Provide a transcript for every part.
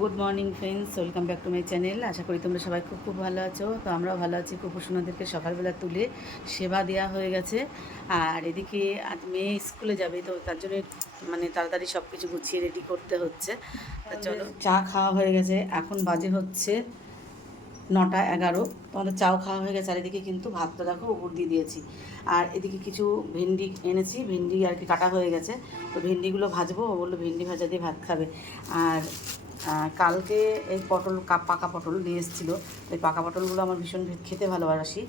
Good morning friends, welcome back to my channel. আশা করি তোমরা সবাই খুব খুব ভালো আছো। তো আমরাও ভালো আছি। কুকুরসোনাদেরকে সকালবেলা তুলে সেবা দেওয়া হয়ে গেছে। আর এদিকে আজ মেয়ে স্কুলে যাবে, তো তার জন্য মানে তাড়াতাড়ি সব কিছু গুছিয়ে রেডি করতে হচ্ছে। তো চলো, চা খাওয়া হয়ে গেছে, এখন বাজে হচ্ছে 9টা 11। তোমাদের চাও খাওয়া হয়ে গেছে। আর এদিকে কিন্তু ভাতটা দেখো উপর দিয়ে দিয়েছি। আর এদিকে কিছু ভেন্ডি এনেছি, ভেন্ডি আর কি কাটা হয়ে গেছে, তো ভেন্ডিগুলো ভাজবো। ও বললো ভেন্ডি ভাজা দিয়ে ভাত খাবে। আর কালকে এই পটল পাকা পটল নিয়ে এসেছিলো। ওই পাকা পটলগুলো আমার ভীষণ খেতে ভালোবাসি,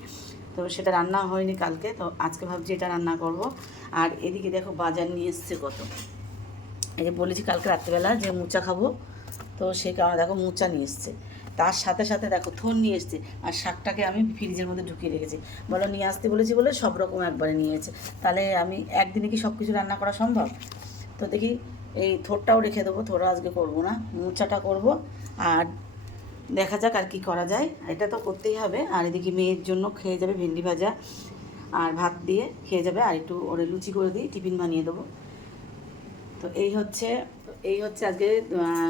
তো সেটা রান্না হয়নি কালকে, তো আজকে ভাবছি এটা রান্না করব। আর এদিকে দেখো বাজার নিয়ে এসছে কত। এই যে বলেছি কালকে রাত্রিবেলা যে মোচা খাবো, তো সেই কারণে দেখো মোচা নিয়ে এসছে। তার সাথে সাথে দেখো থোর নিয়ে এসছে। আর শাকটাকে আমি ফ্রিজের মধ্যে ঢুকিয়ে রেখেছি। বলো নিয়ে আসতে বলেছি বলে সব রকম একবারে নিয়েছে। তাহলে আমি একদিনে কি সব কিছু রান্না করা সম্ভব? তো দেখি এই থোরটাও রেখে দেবো, থোরও আজকে করবো না, মোচাটা করব। আর দেখা যাক আর কি করা যায়, এটা তো করতেই হবে। আর এদিকে মেয়ের জন্য খেয়ে যাবে ভেন্ডি ভাজা আর ভাত দিয়ে খেয়ে যাবে। আর একটু ওরে লুচি করে দিই, টিফিন বানিয়ে দেবো। তো এই হচ্ছে আজকে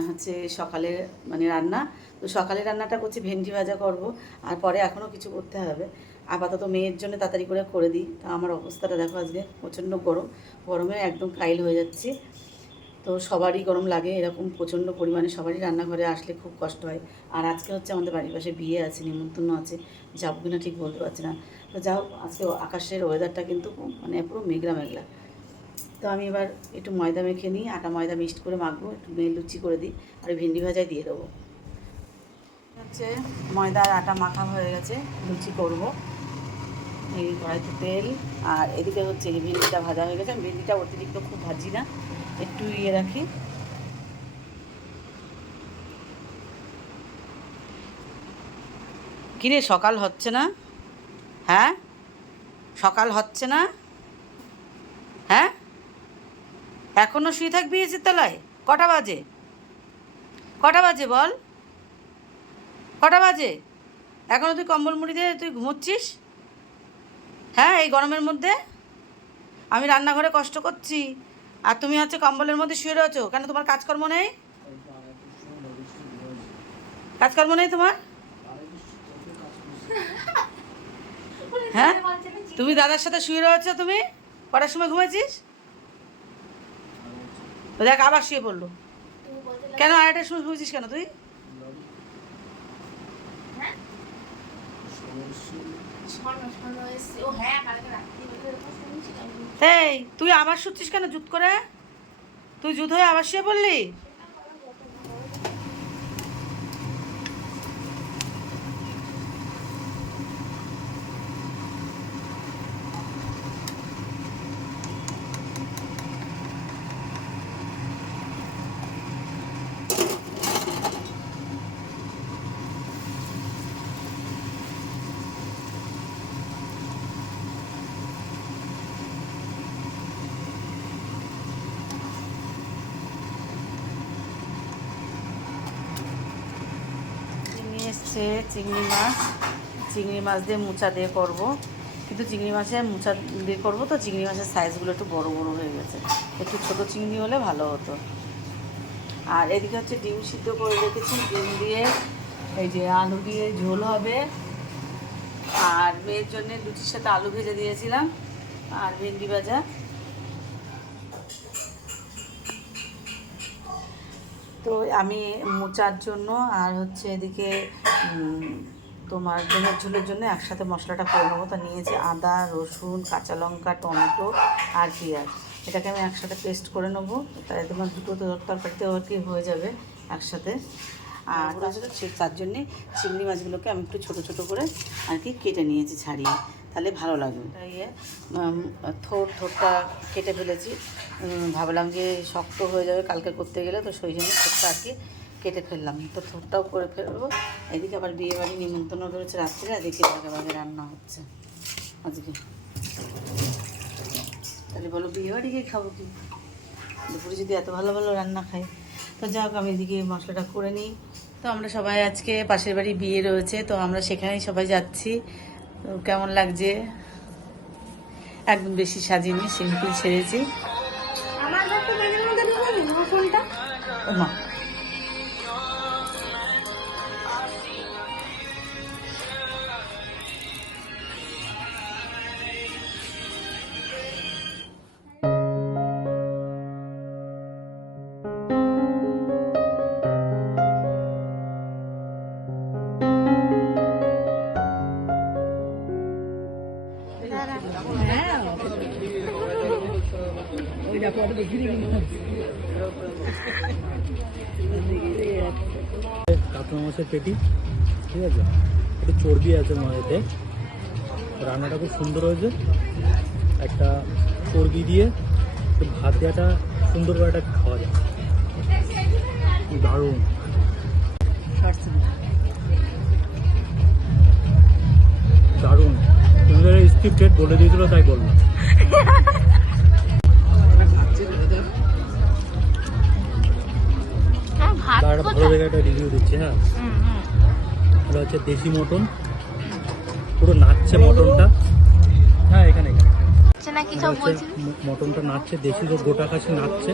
হচ্ছে সকালের মানে রান্না। তো সকালের রান্নাটা করছি, ভেন্ডি ভাজা করব। আর পরে এখনও কিছু করতে হবে। আপাতত মেয়ের জন্য তাড়াতাড়ি করে দিই। তা আমার অবস্থাটা দেখো, আজকে প্রচণ্ড গরমে একদম কাইল হয়ে যাচ্ছি। তো সবারই গরম লাগে, এরকম প্রচণ্ড পরিমাণে সবারই রান্নাঘরে আসলে খুব কষ্ট হয়। আর আজকে হচ্ছে আমাদের বাড়ির পাশে বিয়ে আছে, নিমন্ত্রণ আছে, যাবো কিনা ঠিক বলতে পারছি না। তো যাও, আজকে আকাশের ওয়েদারটা কিন্তু মানে পুরো মেঘলা মেঘলা। তো আমি এবার একটু ময়দা মেখে নিই, আটা ময়দা মিক্সড করে মাখবো, একটু লুচি করে দিই আর ভেন্ডি ভাজায় দিয়ে দেবো। হচ্ছে ময়দা আর আটা মাখা হয়ে গেছে, লুচি করব। এই কড়াইতে তেল, আর এদিকে হচ্ছে এই ভেন্ডিটা ভাজা হয়ে গেছে। আমি ভেন্ডিটা অতিরিক্ত খুব ভাজি না, একটু রাখি। কিরে সকাল হচ্ছে না? হ্যাঁ, সকাল হচ্ছে না? হ্যাঁ, এখনও শুয়ে থাকবি এসির তলায়? কটা বাজে? কটা বাজে বল? কটা বাজে? এখনও তুই কম্বল মুড়ি দিয়ে তুই ঘুমোচ্ছিস? হ্যাঁ, এই গরমের মধ্যে আমি রান্নাঘরে কষ্ট করছি, আর তুমি হচ্ছে কম্বলের মধ্যে শুয়ে রয়েছো কেন? তোমার কাজকর্ম নেই? কাজকর্ম নেই তোমার? হ্যাঁ, তুমি দাদার সাথে শুয়ে রয়েছো, তুমি কটার সময় ঘুমাইছিস? তো দেখ আবার শুয়ে পড়লো। কেন আড়াইটার সময় ঘুমিয়েছিস কেন তুই? এই তুই আবার শুচ্ছিস কেন জুত করে? তুই জুত হয়ে আবার শুয়ে পড়লি? নিয়ে এসছে চিংড়ি মাছ দিয়ে মোচা দিয়ে করব। কিন্তু চিংড়ি মাছে মোচা দিয়ে করবো, তো চিংড়ি মাছের সাইজগুলো একটু বড় বড় হয়ে গেছে। একটু ছোটো চিংড়ি হলে ভালো হতো। আর এদিকে হচ্ছে ডিম সিদ্ধ করে রেখেছি, ডিম দিয়ে এই যে আলু দিয়ে ঝোল হবে। আর মেয়ের জন্য লুচির সাথে আলু ভেজে দিয়েছিলাম, আর ভেন্ডি ভাজা। তো আমি মোচার জন্য আর হচ্ছে এদিকে তোমার ডিমের ঝোলের জন্য একসাথে মশলাটা করে নেবো। তা নিয়েছি আদা, রসুন, কাঁচা লঙ্কা, টমেটো আর পেঁয়াজ। এটাকে আমি একসাথে পেস্ট করে নেবো, তাই তোমার দুটো তরকারিতেও আর কি হয়ে যাবে একসাথে। আর তার জন্যে চিংড়ি মাছগুলোকে আমি একটু ছোটো ছোটো করে আর কি কেটে নিয়েছি, ছাড়িয়ে, তাহলে ভালো লাগবে। থোরটা কেটে ফেলেছি, ভাবলাম যে শক্ত হয়ে যাবে কালকে করতে গেলে, তো সেই জন্য থোরটা আর কি কেটে ফেললাম। তো থোরটাও করে ফেলবো। এদিকে আবার বিয়েবাড়ি নিমন্ত্রণ রয়েছে রাত্রে, এদিকে ভাগে রান্না হচ্ছে আজকে। তাহলে বলো বিয়েবাড়ি গিয়ে খাবো কি? দুপুরে যদি এত ভালো ভালো রান্না খাই। তো যাই হোক, আমি এদিকে মশলাটা করে নিই। তো আমরা সবাই আজকে পাশের বাড়ি বিয়ে রয়েছে, তো আমরা সেখানেই সবাই যাচ্ছি। তো কেমন লাগছে? একদম বেশি সাজিনি, সিম্পল ছেড়েছি। ওমা, কাতলা মাছের পেটি, ঠিক আছে, একটু চর্বি আছে এতে, রান্নাটা খুব সুন্দর হয়েছে। একটা চর্বি দিয়ে একটু ভাত দেওয়াটা সুন্দর করে একটা খাওয়া যায়, দারুণ। দারুণ, তুমি স্ক্রিপ্টেড বলে দিয়েছিল তাই বললাম। একটা ভালো জায়গায় একটা রিভিউ দিচ্ছি। হ্যাঁ, এটা হচ্ছে দেশি মটন, পুরো নাচছে মটনটা। হ্যাঁ, এখানে মটনটা নাচছে, দেশি তো গোটা খাসি নাচছে।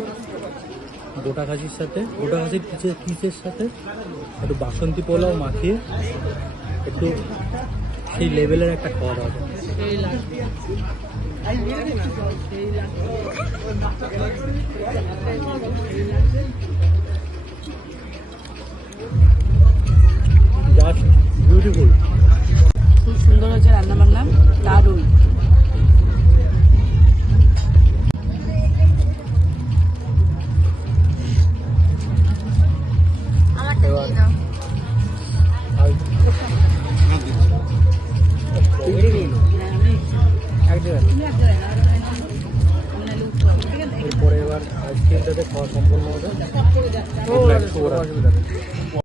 গোটা খাসির সাথে, গোটা খাসির পিসের সাথে একটু বাসন্তী পোলাও মাখিয়ে একটু সেই লেভেলের একটা খাওয়া দাওয়া। জাস্ট বিউটিফুল, খুব সুন্দর হয়েছে রান্না বান্না, দারুণ। এরপরে এবার আইসক্রিমটাতে খাওয়া সম্পূর্ণ হবে।